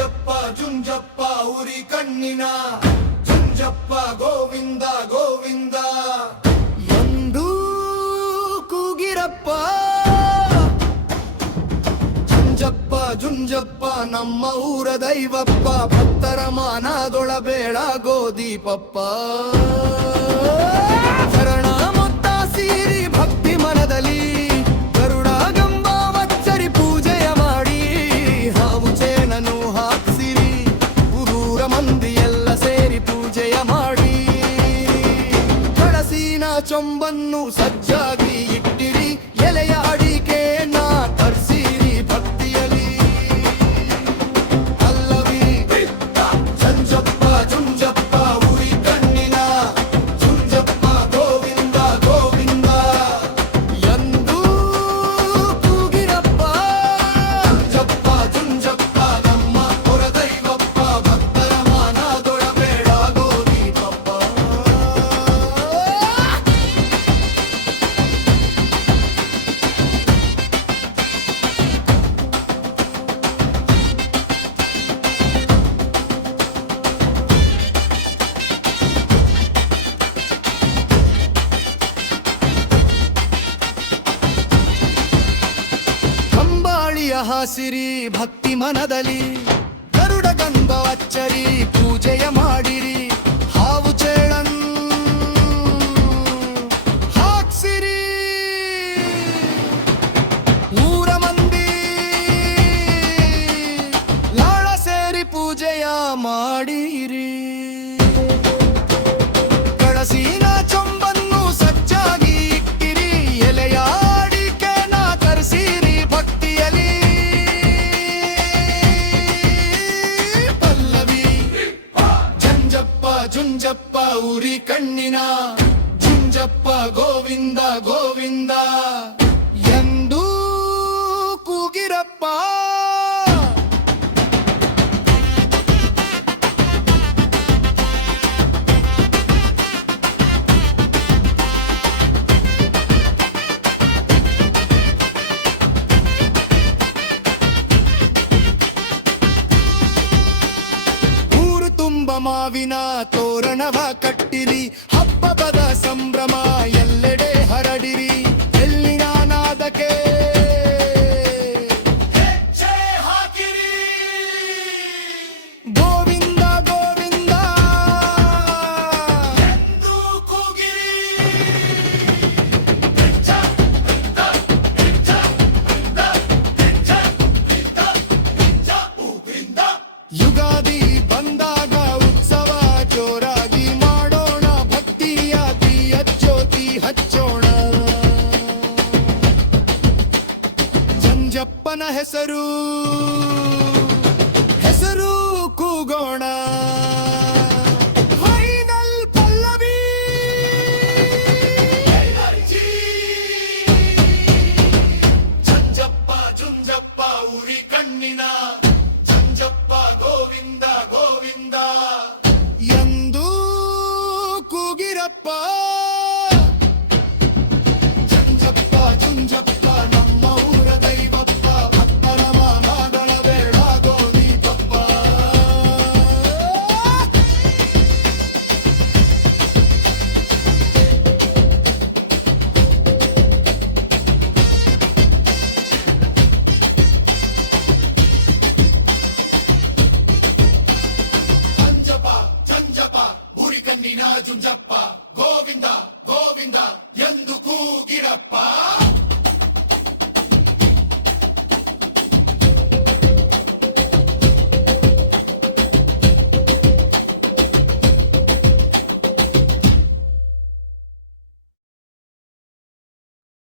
ಜಂಜಪ್ಪ ಜುಂಜಪ್ಪ ಉರಿ ಕಣ್ಣಿನ ಜುಂಜಪ್ಪ ಗೋವಿಂದ ಗೋವಿಂದ ಎಂದು ಕೂಗಿರಪ್ಪ ಜಂಜಪ್ಪ ಜುಂಜಪ್ಪ ನಮ್ಮ ಊರ ದೈವಪ್ಪ ಭಕ್ತರ ಮಾನದೊಳಬೇಡ ಗೋದೀಪಪ್ಪ ಶರಣ ಮುತ್ತ ಸೀರಿ ಭಕ್ತಿ ಮನದಲ್ಲಿ ಗರುಡ ಗಂಬ ವಚ್ಚರಿ ಪೂಜೆಯ ಮಾಡಿ ಹಾವು ಚೇಣನು ಹಾಕ್ಸಿರಿ ಊರೂರ ಮಂದಿ ಎಲ್ಲ ಸೇರಿ ಪೂಜೆಯ ಮಾಡಿ ಕಳಸಿನ ಚೊಂಬನ್ನು ಸಜ್ಜಾಗಿ ಇಟ್ಟಿರಿ ಎಲೆಯ ಅಡಿಕೆಯನ್ನ ತರ್ಸಿರಿ ಭಕ್ತಿಯಲಿ ಅಲ್ಲವಿ ಜಂಜಪ್ಪ ಜುಂಜಪ್ಪ ಉರಿ ಕಣ್ಣಿನ ಜುಂಜಪ್ಪ ಗೋವಿಂದ ಗೋವಿಂದ ಎಂದು ಕೂಗಿರಪ್ಪ ಜಂಜಪ್ಪ ಜುಂಜಪ್ಪ ನಮ್ಮ ಪುರದೈವಪ್ಪ ಭಕ್ತರ ಮಾನದೊಳಬೇಡ ಗೋದೀಪಪ್ಪ ಕಂಬಾಳಿಯ ಹಾಸಿರಿ ಭಕ್ತಿ ಮನದಲ್ಲಿ ಗರುಡ ಗಂಧ ಅಚ್ಚರಿ ಪೂಜೆಯ ಮಾಡಿರಿ ಹಾವು ಚೇಳನ್ ಹಾಕ್ಸಿರಿ ಊರ ಮಂದಿ ಲಾಳ ಸೇರಿ ಪೂಜೆಯ ಮಾಡಿರಿ ಕಳಸಿನ ಚೊಂಬನ್ನು ಸಜ್ಜಾಗಿ ಇಟ್ಟಿರಿ ಎಲೆಯ ಅಡಿಕೆನ ತರಿಸಿರಿ ಭಕ್ತಿಯಲಿ ಪಲ್ಲವಿ ಜಂಜಪ್ಪ ಜುಂಜಪ್ಪ ಉರಿ ಕಣ್ಣಿನ ಜುಂಜಪ್ಪ ಗೋವಿಂದ ಗೋವಿಂದ ಎಂದು ಕೂಗಿರಪ್ಪ ಊರು ತುಂಬ ಮಾವಿನ ತೋರಣವ ಕಟ್ಟಿರಿ ಹಬ್ಬದ ಸಂಭ್ರಮ ಎಲ್ಲೆಡೆ ಹರಡಿರಿ ಎಲ್ಲಿನ ನಾದಕ್ಕೆ ಹೆಜ್ಜೆ ಹಾಕಿರಿ ಗೋವಿಂದ ಗೋವಿಂದ ಎಂದು ಕೂಗಿರಿ ಯುಗಾದಿ ಬಂದಾಗ ಉತ್ಸವ ಜೋರಾಗಿ ಮಾಡೋಣ ಭಕ್ತಿಯ ದೀಯ ಜ್ಯೋತಿ ಹಚ್ಚೋಣ ಜಂಜಪ್ಪನ ಹೆಸರು ಹೆಸರು ಕೂಗೋಣ ಫೈನಲ್ ಪಲ್ಲವಿ ಜಂಜಪ್ಪ ಜುಂಜಪ್ಪ ಉರಿ ಕಣ್ಣಿನ ಜಂಜಪ್ಪ ಗೋವಿಂದ ಗೋವಿಂದ ಎಂದು ಕೂಗಿರಪ್ಪ ಜಂಜಪ್ಪ ಜುಂಜಪ್ಪ ನಮ್ಮ ಊರ ದೈವಪ್ಪ ಭಕ್ತರ ಮಾನದೊಳಬೇಡ ಗೋದೀಪಪ್ಪ ಜಂಜಪ್ಪ ಉರಿ ಕಣ್ಣಿನ ಜುಂಜಪ್ಪ ಗೋವಿಂದ ಗೋವಿಂದ ಎಂದು ಕೂಗಿರಪ್ಪ